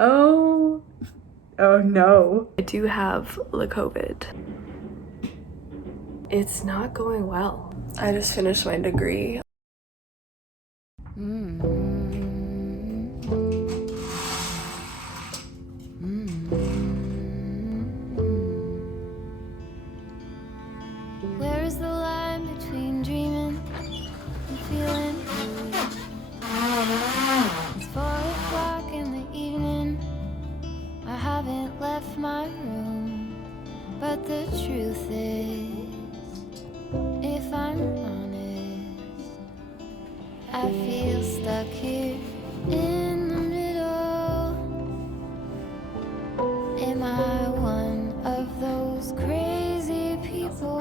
Oh no. I do have the COVID. It's not going well. I just finished my degree. Where is the line between dreaming and feeling blue? It's 4 o'clock in the evening. I haven't left my room, but the truth is, if I'm honest, I feel stuck here in the middle. Am I one of those crazy people?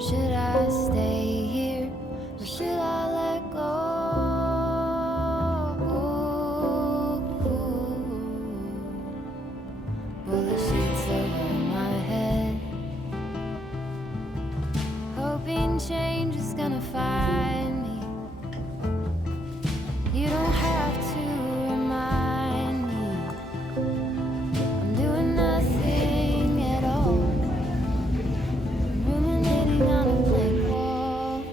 Should I stay here or should I let go? Will the sheets over my head, hoping change is gonna find me. You don't have to remind me. I'm doing nothing at all, ruminating on a blank wall.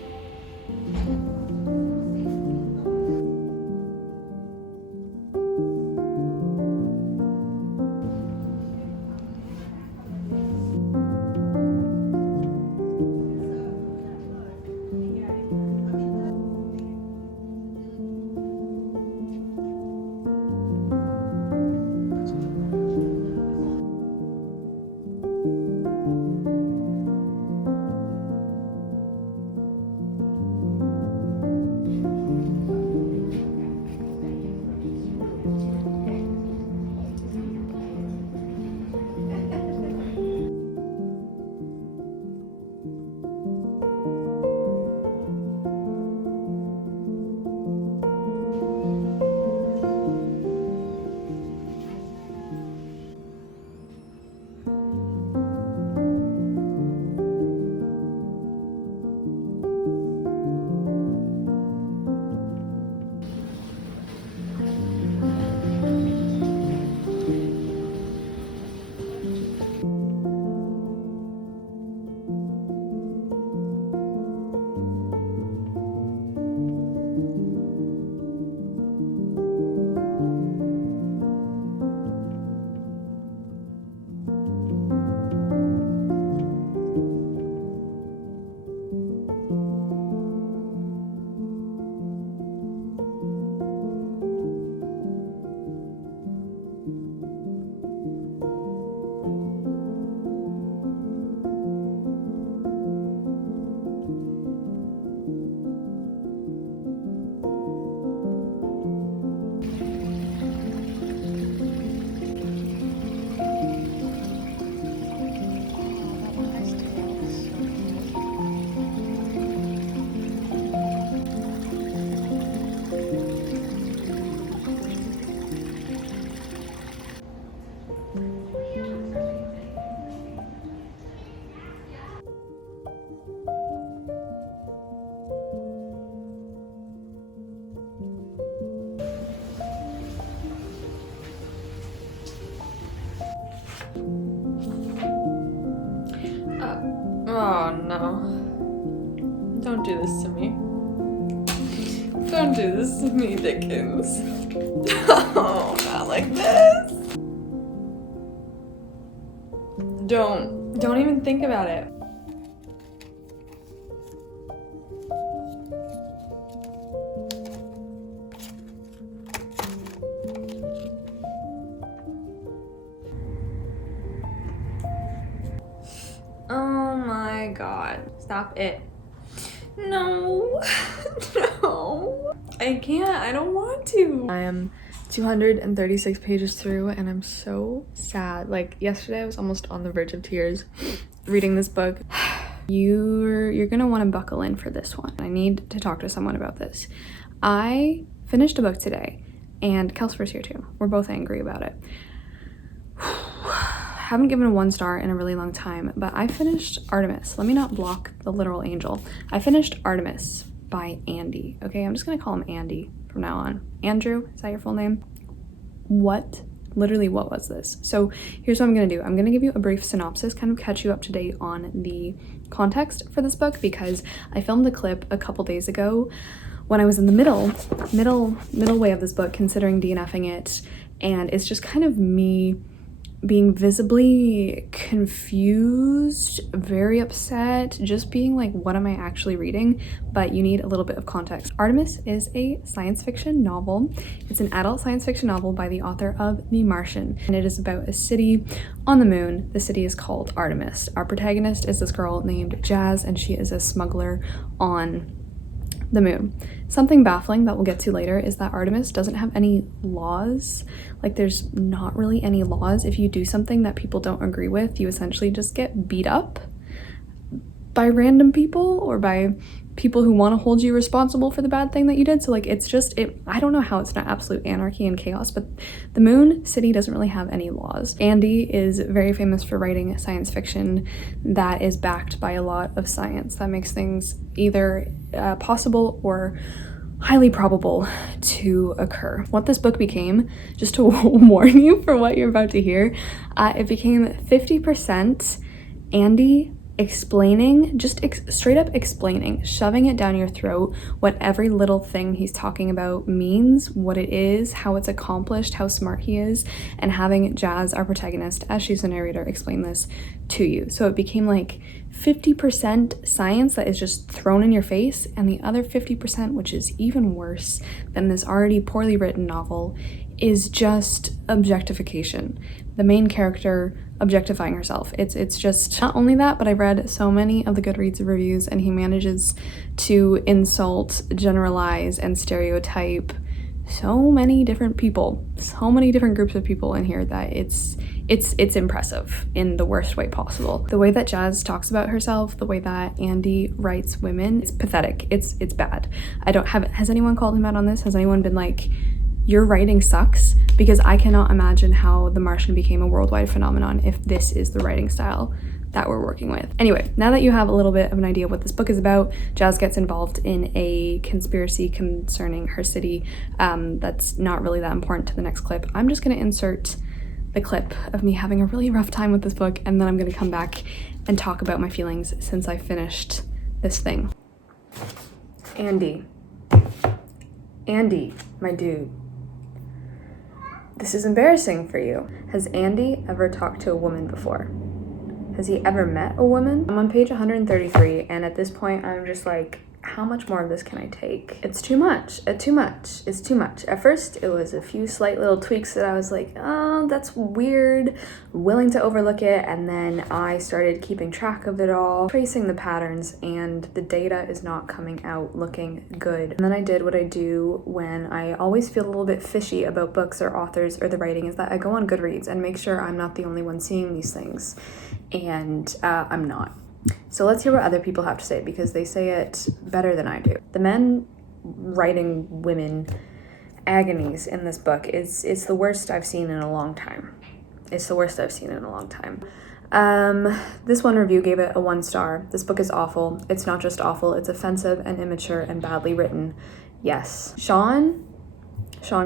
Oh no. Don't do this to me. Don't do this to me, Dickens. Oh, not like this. Don't even think about it. Oh my god. Stop it. No. No. I can't. I don't want to. I am 236 pages through and I'm so sad. Like yesterday I was almost on the verge of tears reading this book. You're gonna want to buckle in for this one. I need to talk to someone about this. I finished a book today and Kelsper's here too. We're both angry about it. Haven't given a 1 star in a really long time, but I finished Artemis. Let me not block the literal angel. I finished Artemis by Andy. Okay, I'm just gonna call him Andy from now on. Andrew, is that your full name? literally what was this? So here's what I'm gonna do. I'm gonna give you a brief synopsis, kind of catch you up to date on the context for this book, because I filmed a clip a couple days ago when I was in the middle way of this book, considering DNFing it, and it's just kind of me being visibly confused, very upset, just being like, what am I actually reading? But you need a little bit of context. Artemis is a science fiction novel. It's an adult science fiction novel by the author of The Martian, and it is about a city on the moon. The city is called Artemis. Our protagonist is this girl named Jazz, and she is a smuggler on the moon. Something baffling that we'll get to later is that Artemis doesn't have any laws. Like, there's not really any laws. If you do something that people don't agree with, you essentially just get beat up by random people or by people who want to hold you responsible for the bad thing that you did. So like, it's just, I don't know how it's not absolute anarchy and chaos, but the moon city doesn't really have any laws. Andy is very famous for writing science fiction that is backed by a lot of science that makes things either possible or highly probable to occur. What this book became, just to warn you for what you're about to hear, it became 50% Andy explaining, just straight up explaining, shoving it down your throat, what every little thing he's talking about means, what it is, how it's accomplished, how smart he is, and having Jazz, our protagonist, as she's the narrator, explain this to you. So it became like 50% science that is just thrown in your face, and the other 50%, which is even worse than this already poorly written novel, is just objectification. The main character objectifying herself. It's just not only that, but I've read so many of the Goodreads reviews, and he manages to insult, generalize, and stereotype so many different people, so many different groups of people in here that it's impressive in the worst way possible. The way that Jazz talks about herself, the way that Andy writes women, it's pathetic. It's bad. Has anyone called him out on this? Has anyone been like, your writing sucks? Because I cannot imagine how The Martian became a worldwide phenomenon if this is the writing style that we're working with. Anyway, now that you have a little bit of an idea what this book is about, Jazz gets involved in a conspiracy concerning her city that's not really that important to the next clip. I'm just going to insert the clip of me having a really rough time with this book, and then I'm going to come back and talk about my feelings since I finished this thing. Andy, my dude. This is embarrassing for you. Has Andy ever talked to a woman before? Has he ever met a woman? I'm on page 133, and at this point, I'm just like, how much more of this can I take? It's too much. It's too much. At first, it was a few slight little tweaks that I was like, oh, that's weird, willing to overlook it, and then I started keeping track of it all, tracing the patterns, and the data is not coming out looking good. And then I did what I do when I always feel a little bit fishy about books or authors or the writing, is that I go on Goodreads and make sure I'm not the only one seeing these things, and I'm not. So let's hear what other people have to say, because they say it better than I do. The men writing women agonies in this book it's the worst I've seen in a long time. This one review gave it a 1 star. This book is awful. It's not just awful, it's offensive and immature and badly written. Yes. Sean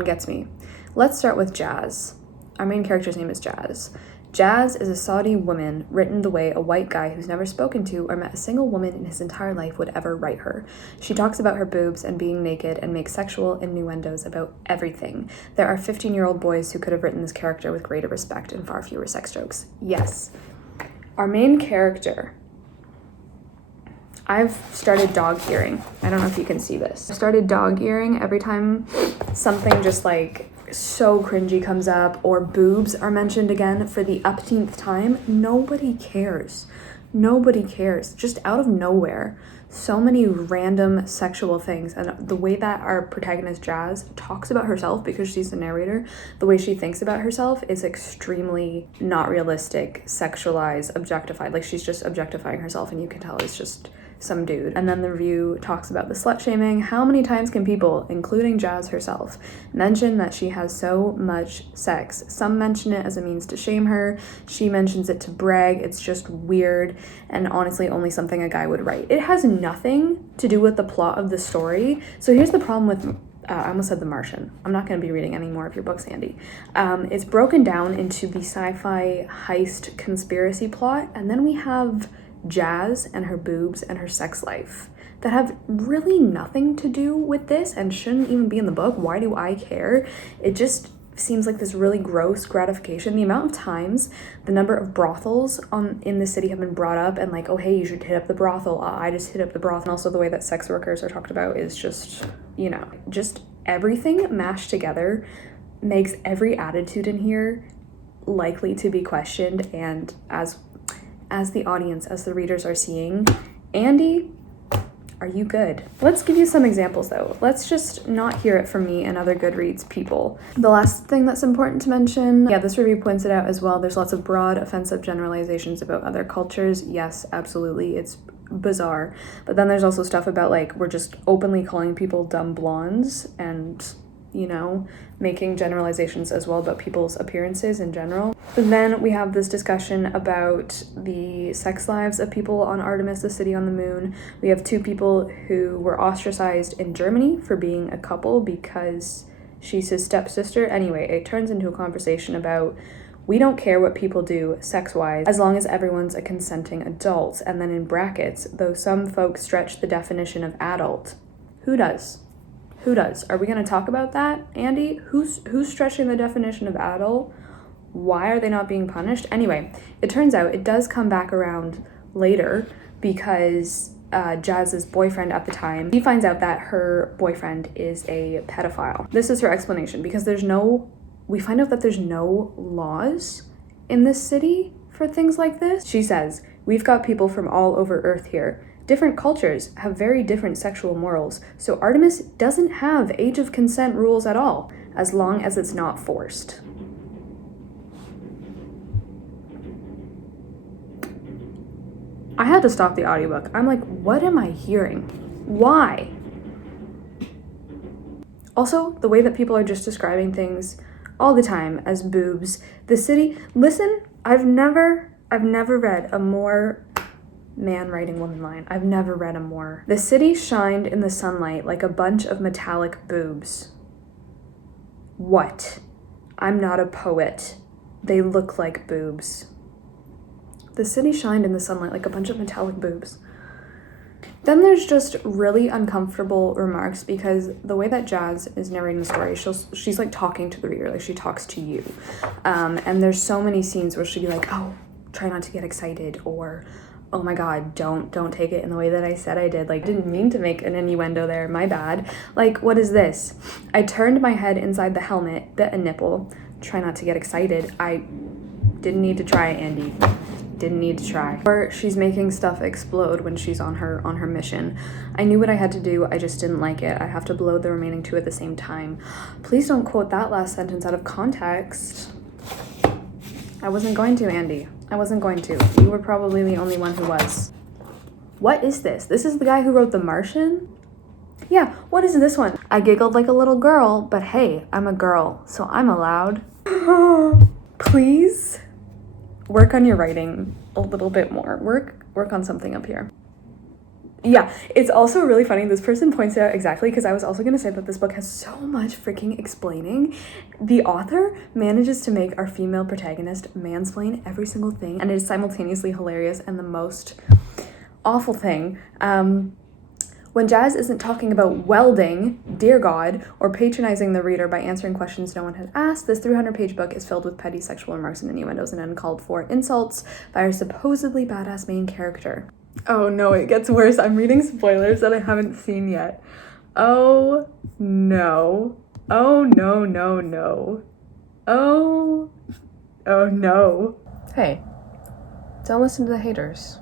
gets me. Let's start with Jazz. Our main character's name is Jazz. Jazz is a Saudi woman written the way a white guy who's never spoken to or met a single woman in his entire life would ever write her. She talks about her boobs and being naked and makes sexual innuendos about everything. There are 15-year-old boys who could have written this character with greater respect and far fewer sex jokes. Yes. Our main character. I've started dog-earing. I don't know if you can see this. I started dog-earing every time something just like so cringy comes up or boobs are mentioned again for the upteenth time. Nobody cares. Just out of nowhere, so many random sexual things. And the way that our protagonist Jazz talks about herself, because she's the narrator, the way she thinks about herself is extremely not realistic, sexualized, objectified. Like, she's just objectifying herself, and you can tell it's just some dude. And then the review talks about the slut shaming. How many times can people, including Jazz herself, mention that she has so much sex? Some mention it as a means to shame her. She mentions it to brag. It's just weird, and honestly only something a guy would write. It has nothing to do with the plot of the story. So here's the problem with I almost said The Martian. I'm not going to be reading any more of your books, Andy. It's broken down into the sci-fi heist conspiracy plot, and then we have Jazz and her boobs and her sex life that have really nothing to do with this and shouldn't even be in the book. Why do I care? It just seems like this really gross gratification. The amount of times the number of brothels in the city have been brought up and like, oh hey, you should hit up the brothel. I just hit up the brothel. And also the way that sex workers are talked about is just, you know, just everything mashed together makes every attitude in here likely to be questioned. And as the audience, as the readers are seeing, Andy, are you good? Let's give you some examples though. Let's just not hear it from me and other Goodreads people. The last thing that's important to mention, yeah, this review points it out as well. There's lots of broad, offensive generalizations about other cultures. Yes, absolutely. It's bizarre. But then there's also stuff about like, we're just openly calling people dumb blondes and, you know, making generalizations as well about people's appearances in general. But then we have this discussion about the sex lives of people on Artemis, the city on the moon. We have 2 people who were ostracized in Germany for being a couple because she's his stepsister. Anyway, it turns into a conversation about we don't care what people do sex-wise as long as everyone's a consenting adult. And then in brackets, though some folks stretch the definition of adult. Who does? Who does? Are we going to talk about that, Andy? Who's stretching the definition of adult? Why are they not being punished? Anyway, it turns out it does come back around later because Jazz's boyfriend at the time, he finds out that her boyfriend is a pedophile. This is her explanation because we find out that there's no laws in this city for things like this. She says, we've got people from all over Earth here. Different cultures have very different sexual morals, so Artemis doesn't have age of consent rules at all, as long as it's not forced. I had to stop the audiobook. I'm like, what am I hearing? Why? Also, the way that people are just describing things all the time as boobs. The city, listen, I've never read a more man writing woman line. I've never read a more. The city shined in the sunlight like a bunch of metallic boobs. What? I'm not a poet. They look like boobs. The city shined in the sunlight like a bunch of metallic boobs. Then there's just really uncomfortable remarks because the way that Jazz is narrating the story, she's like talking to the reader, like she talks to you. And there's so many scenes where she'll be like, oh, try not to get excited, or oh my god, don't take it in the way that I said I did. Like, didn't mean to make an innuendo there, my bad. Like, what is this? I turned my head inside the helmet, bit a nipple. Try not to get excited. I didn't need to try, Andy. Didn't need to try. Or she's making stuff explode when she's on her mission. I knew what I had to do, I just didn't like it. I have to blow the remaining 2 at the same time. Please don't quote that last sentence out of context. I wasn't going to, Andy. I wasn't going to. You were probably the only one who was. What is this? This is the guy who wrote The Martian? Yeah, what is this one? I giggled like a little girl, but hey, I'm a girl, so I'm allowed. Please work on your writing a little bit more. Work on something up here. Yeah, it's also really funny. This person points it out exactly because I was also going to say that this book has so much freaking explaining. The author manages to make our female protagonist mansplain every single thing, and it is simultaneously hilarious and the most awful thing. When Jazz isn't talking about welding, dear God, or patronizing the reader by answering questions no one had asked, this 300-page book is filled with petty sexual remarks and innuendos and uncalled for insults by our supposedly badass main character. Oh no, it gets worse. I'm reading spoilers that I haven't seen yet. Oh no. Oh no, no, no. Oh no. Hey, don't listen to the haters.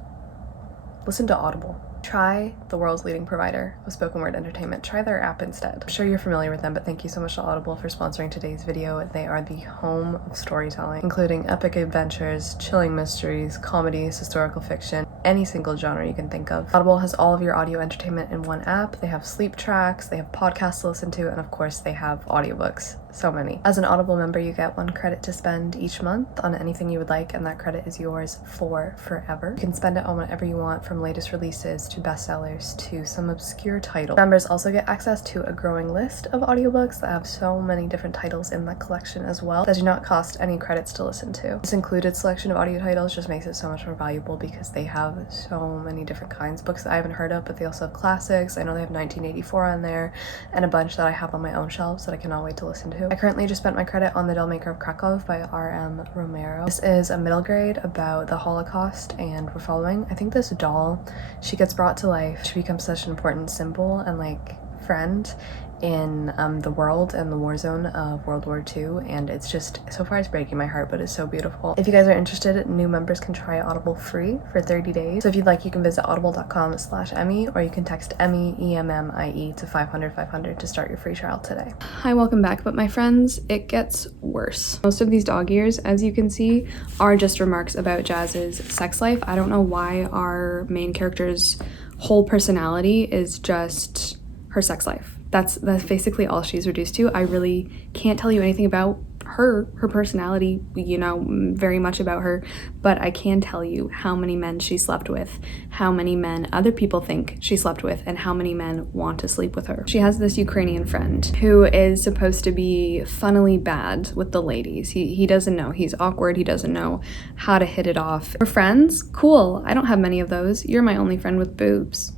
Listen to Audible. Try the world's leading provider of spoken word entertainment. Try their app instead. I'm sure you're familiar with them, but thank you so much to Audible for sponsoring today's video. They are the home of storytelling, including epic adventures, chilling mysteries, comedies, historical fiction, any single genre you can think of. Audible has all of your audio entertainment in one app. They have sleep tracks, they have podcasts to listen to, and of course they have audiobooks. so many. As an Audible member, you get 1 credit to spend each month on anything you would like, and that credit is yours for forever. You can spend it on whatever you want, from latest releases to bestsellers to some obscure title. Members also get access to a growing list of audiobooks that have so many different titles in that collection as well that do not cost any credits to listen to. This included selection of audio titles just makes it so much more valuable because they have so many different kinds. Books that I haven't heard of, but they also have classics. I know they have 1984 on there, and a bunch that I have on my own shelves that I cannot wait to listen to. I currently just spent my credit on The Dollmaker of Krakow by R.M. Romero. This is a middle grade about the Holocaust, and we're following, I think, this doll. She gets brought to life. She becomes such an important symbol and like friend in the world and the war zone of World War II, and it's just, so far it's breaking my heart, but it's so beautiful. If you guys are interested, new members can try Audible free for 30 days. So if you'd like, you can visit audible.com/Emmy, or you can text Emmy, EMMIE, to 500 to start your free trial today. Hi, welcome back. But my friends, it gets worse. Most of these dog ears, as you can see, are just remarks about Jazz's sex life. I don't know why our main character's whole personality is just her sex life. That's basically all she's reduced to. I really can't tell you anything about her personality, you know, very much about her, but I can tell you how many men she slept with, how many men other people think she slept with, and how many men want to sleep with her. She has this Ukrainian friend who is supposed to be funnily bad with the ladies. He doesn't know. He's awkward. He doesn't know how to hit it off. We're friends? Cool. I don't have many of those. You're my only friend with boobs.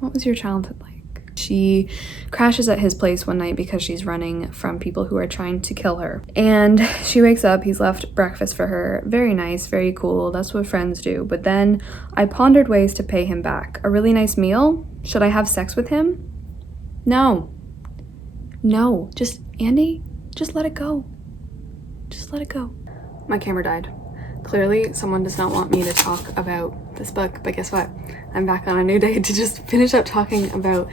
What was your childhood like? She crashes at his place one night because she's running from people who are trying to kill her. And she wakes up, he's left breakfast for her. Very nice, very cool, that's what friends do. But then I pondered ways to pay him back. A really nice meal? Should I have sex with him? No. No, just, Andy, just let it go. Just let it go. My camera died. Clearly, someone does not want me to talk about this book, but guess what? I'm back on a new day to just finish up talking about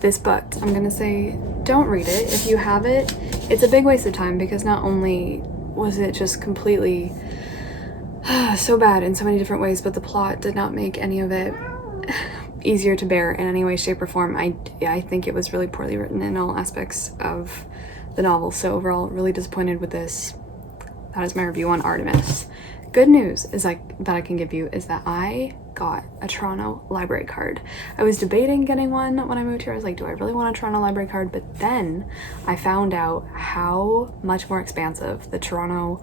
this book. I'm gonna say, don't read it. If you have it, it's a big waste of time because not only was it just completely so bad in so many different ways, but the plot did not make any of it easier to bear in any way, shape, or form. I think it was really poorly written in all aspects of the novel, so overall, really disappointed with this. That is my review on Artemis. Good news is that I can give you is that I got a Toronto library card. I was debating getting one when I moved here. I was like, do I really want a Toronto library card? But then I found out how much more expansive the Toronto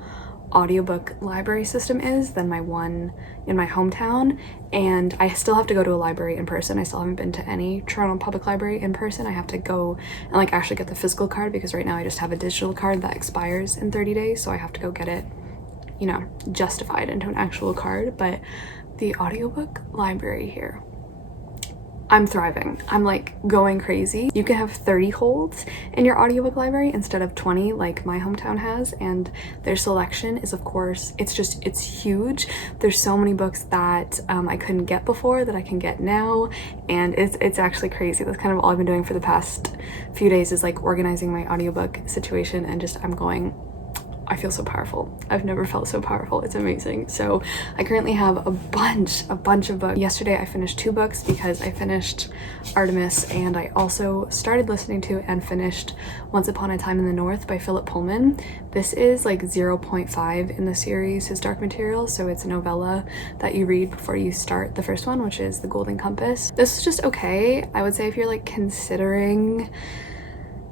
audiobook library system is than my one in my hometown, and I still have to go to a library in person. I still haven't been to any Toronto Public Library in person. I have to go and like actually get the physical card because right now I just have a digital card that expires in 30 days, so I have to go get it, you know, justified into an actual card. But the audiobook library here, I'm thriving. I'm like going crazy. You can have 30 holds in your audiobook library instead of 20 like my hometown has, and their selection is, of course, it's huge. There's so many books that I couldn't get before that I can get now, and it's actually crazy. That's kind of all I've been doing for the past few days is like organizing my audiobook situation, and just I feel so powerful. I've never felt so powerful. It's amazing. So I currently have a bunch of books. Yesterday I finished 2 books because I finished Artemis, and I also started listening to and finished Once Upon a Time in the North by Philip Pullman. This is like 0.5 in the series, his Dark Materials, so it's a novella that you read before you start the first one, which is The Golden Compass. This is just okay. I would say if you're like considering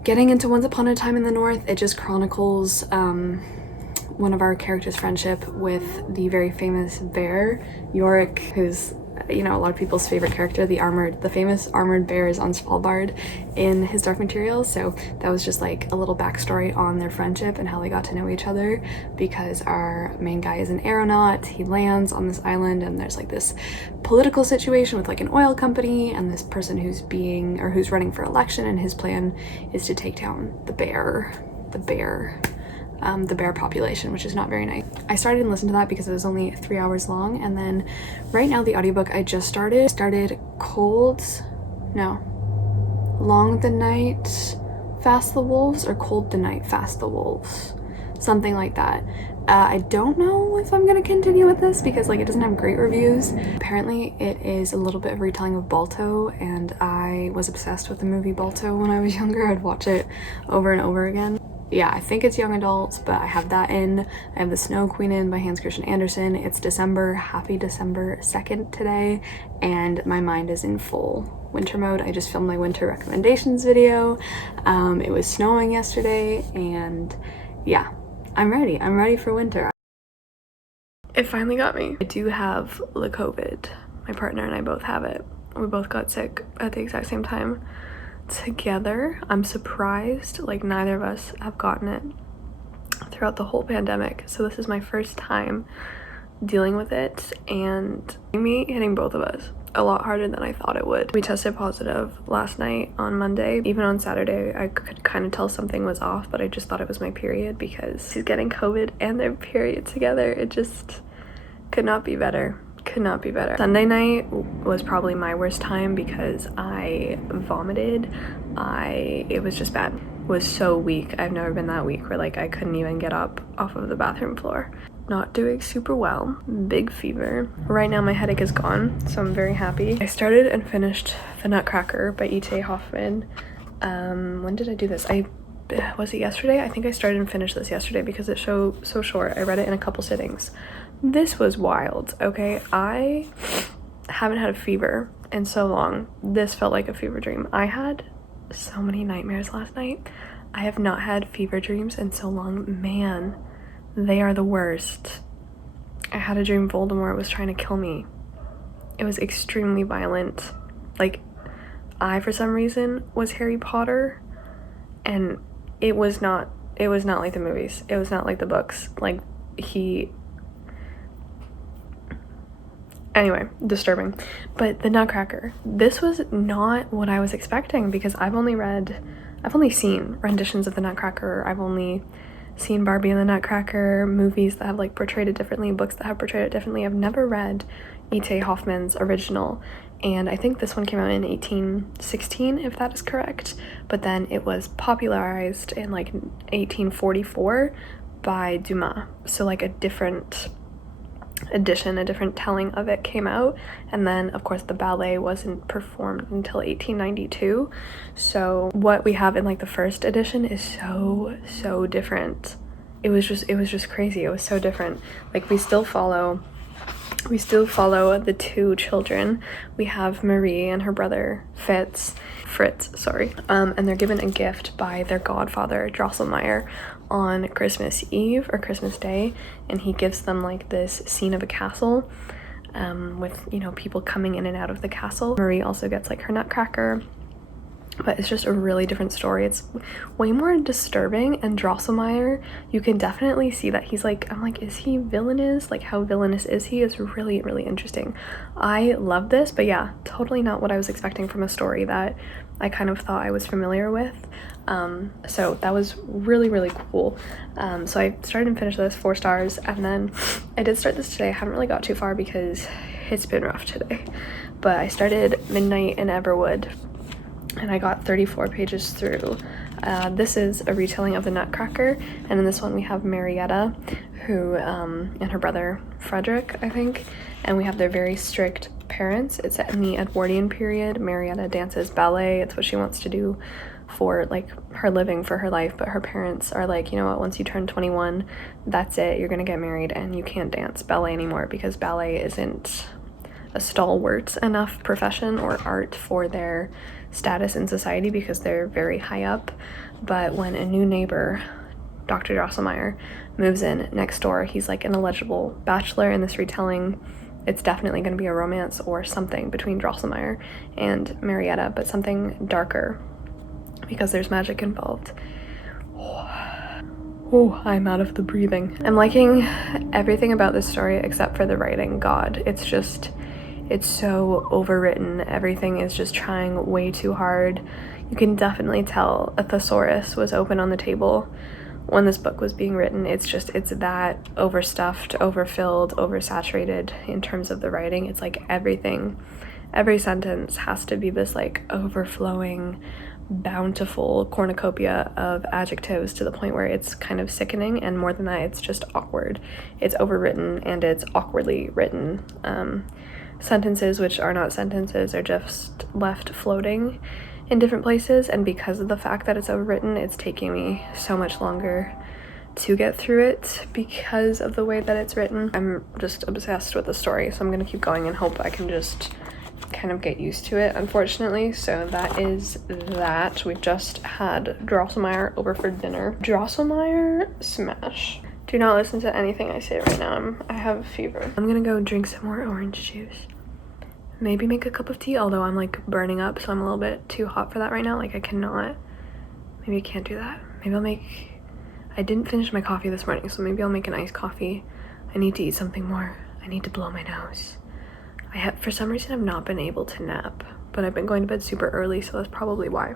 getting into Once Upon a Time in the North, it just chronicles one of our characters' friendship with the very famous bear, Yorick, who's, you know, a lot of people's favorite character, the famous armored bear is on Svalbard in his Dark Materials. So that was just like a little backstory on their friendship and how they got to know each other, because our main guy is an aeronaut. He lands on this island and there's like this political situation with like an oil company and this person who's running for election, and his plan is to take down the bear population, which is not very nice. I started and listened to that because it was only 3 hours long, and then right now the audiobook I just started Long the Night, Fast the Wolves, or Cold the Night, Fast the Wolves, something like that. I don't know if I'm gonna continue with this because like it doesn't have great reviews. Apparently it is a little bit of retelling of Balto, and I was obsessed with the movie Balto when I was younger. I'd watch it over and over again. yeah, I think it's young adults, but I have that in. I have The Snow Queen in by Hans Christian Andersen. It's December, happy December 2nd today, and my mind is in full winter mode. I just filmed my winter recommendations video. It was snowing yesterday, and yeah, I'm ready for winter. It finally got me. I do have the COVID. My partner and I both have it. We both got sick at the exact same time together. I'm surprised, like, neither of us have gotten it throughout the whole pandemic. So this is my first time dealing with it, and me hitting both of us a lot harder than I thought it would. We tested positive last night on Monday. Even on Saturday, I could kind of tell something was off, but I just thought it was my period because she's getting COVID and their period together. It just could not be better. Could not be better. Sunday night was probably my worst time because I vomited. It was just bad. Was so weak. I've never been that weak where like I couldn't even get up off of the bathroom floor. Not doing super well. Big fever. Right now my headache is gone, so I'm very happy. I started and finished The Nutcracker by E.T. Hoffman. When did I do this? Was it yesterday? I think I started and finished this yesterday because it's so short. I read it in a couple sittings. This was wild, okay? I haven't had a fever in so long. This felt like a fever dream. I had so many nightmares last night. I have not had fever dreams in so long. Man, they are the worst. I had a dream Voldemort was trying to kill me. It was extremely violent. Like, I, for some reason, was Harry Potter, and it was not like the movies. It was not like the books. Like, anyway, disturbing. But The Nutcracker, this was not what I was expecting because I've only seen renditions of The Nutcracker. I've only seen Barbie and the Nutcracker, movies that have like portrayed it differently, books that have portrayed it differently. I've never read E.T. Hoffman's original, and I think this one came out in 1816, if that is correct, but then it was popularized in like 1844 by Dumas. So like a different edition, a different telling of it came out, and then of course the ballet wasn't performed until 1892. So what we have in like the first edition is so different. It was just crazy. It was so different. Like we still follow the two children. We have Marie and her brother Fritz, and they're given a gift by their godfather Drosselmeyer on Christmas Eve or Christmas Day, and he gives them like this scene of a castle with, you know, people coming in and out of the castle. Marie also gets like her Nutcracker, but it's just a really different story. It's way more disturbing, and Drosselmeyer, you can definitely see that he's like, I'm like, is he villainous? Like, how villainous is he? It's really interesting. I love this, but yeah, totally not what I was expecting from a story that I kind of thought I was familiar with. So that was really cool. So I started and finished this, 4 stars, and then I did start this today. I haven't really got too far because it's been rough today, but I started Midnight in Everwood, and I got 34 pages through. This is a retelling of the Nutcracker, and in this one we have Marietta, who and her brother Frederick, I think, and we have their very strict parents. It's set in the Edwardian period. Marietta dances ballet. It's what she wants to do for like her living, for her life, but her parents are like, you know what, once you turn 21, that's it, you're gonna get married and you can't dance ballet anymore because ballet isn't a stalwart enough profession or art for their status in society because they're very high up. But when a new neighbor, Dr. Drosselmeyer, moves in next door, he's like an eligible bachelor. In this retelling, it's definitely going to be a romance or something between Drosselmeyer and Marietta, but something darker because there's magic involved. Oh, I'm out of the breathing. I'm liking everything about this story except for the writing. God, it's so overwritten. Everything is just trying way too hard. You can definitely tell a thesaurus was open on the table when this book was being written. It's that overstuffed, overfilled, oversaturated in terms of the writing. It's like every sentence has to be this like overflowing, bountiful cornucopia of adjectives to the point where it's kind of sickening, and more than that, it's just awkward. It's overwritten and it's awkwardly written. Sentences which are not sentences are just left floating, in different places, and because of the fact that it's overwritten, it's taking me so much longer to get through it because of the way that it's written. I'm just obsessed with the story, so I'm gonna keep going and hope I can just kind of get used to it, unfortunately. So that is that. We've just had Drosselmeyer over for dinner. Drosselmeyer smash. Do not listen to anything I say right now. I have a fever. I'm gonna go drink some more orange juice. Maybe make a cup of tea, although I'm like burning up, so I'm a little bit too hot for that right now. Like I cannot, maybe I can't do that. Maybe I'll make, I didn't finish my coffee this morning, so maybe I'll make an iced coffee. I need to eat something more. I need to blow my nose. For some reason, I've not been able to nap, but I've been going to bed super early, so that's probably why.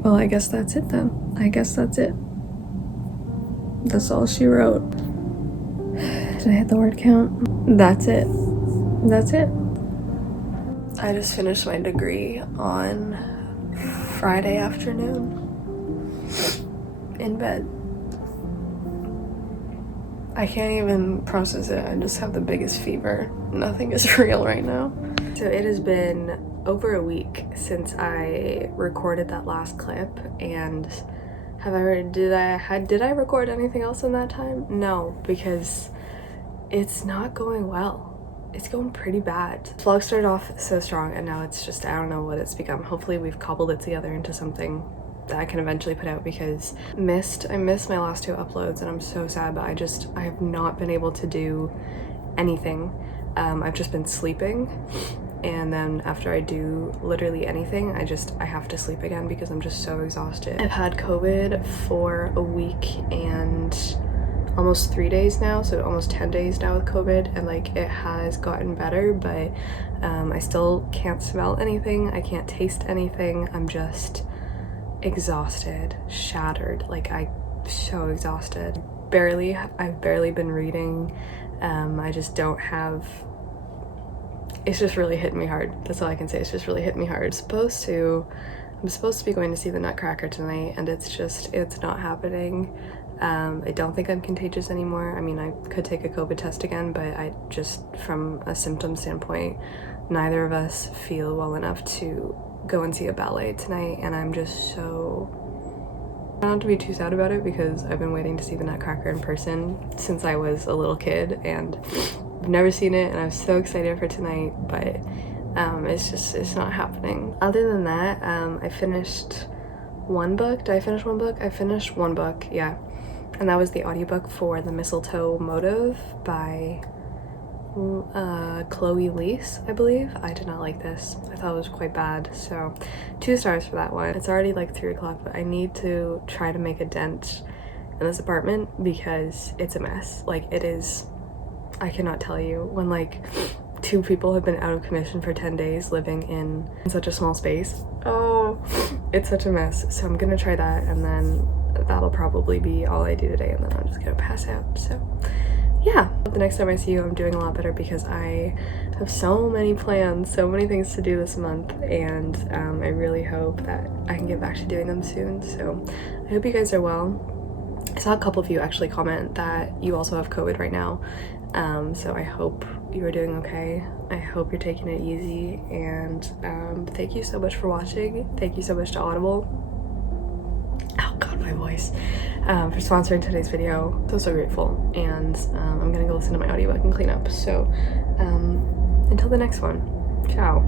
Well, I guess that's it then. I guess that's it. That's all she wrote. Did I hit the word count? That's it. That's it. I just finished my degree on Friday afternoon in bed. I can't even process it. I just have the biggest fever. Nothing is real right now. So it has been over a week since I recorded that last clip, and did I record anything else in that time? No, because it's not going well. It's going pretty bad. The vlog started off so strong, and now it's just, I don't know what it's become. Hopefully we've cobbled it together into something that I can eventually put out, because I missed my last 2 uploads, and I'm so sad, but I have not been able to do anything. I've just been sleeping, and then after I do literally anything, I have to sleep again because I'm just so exhausted. I've had COVID for a week and almost 3 days now, so almost 10 days now with COVID, and like it has gotten better, but I still can't smell anything, I can't taste anything. I'm just exhausted, shattered. Like I'm so exhausted. I've barely been reading. I just don't have, it's just really hitting me hard. That's all I can say. It's just really hitting me hard. I'm supposed to be going to see the Nutcracker tonight, and it's not happening. I don't think I'm contagious anymore. I mean, I could take a COVID test again, but I just, from a symptom standpoint, neither of us feel well enough to go and see a ballet tonight, and I'm just so, not to be too sad about it, because I've been waiting to see the Nutcracker in person since I was a little kid, and I've never seen it, and I'm so excited for tonight, but it's not happening. Other than that, I finished one book. Did I finish one book? I finished one book, yeah, and that was the audiobook for The Mistletoe Motive by Chloe Leese, I believe. I did not like this. I thought it was quite bad, so 2 stars for that one. It's already like 3 o'clock, but I need to try to make a dent in this apartment because it's a mess. Like, it is, I cannot tell you, when like 2 people have been out of commission for 10 days living in such a small space. Oh, it's such a mess. So I'm gonna try that, and then that'll probably be all I do today, and then I'm just gonna pass out. So yeah, the next time I see you, I'm doing a lot better because I have so many plans, so many things to do this month, and I really hope that I can get back to doing them soon. So I hope you guys are well. I saw a couple of you actually comment that you also have COVID right now, so I hope you are doing okay. I hope you're taking it easy, and thank you so much for watching. Thank you so much to Audible. Oh god, my voice. For sponsoring today's video. So grateful, and I'm gonna go listen to my audiobook and clean up. So until the next one, ciao.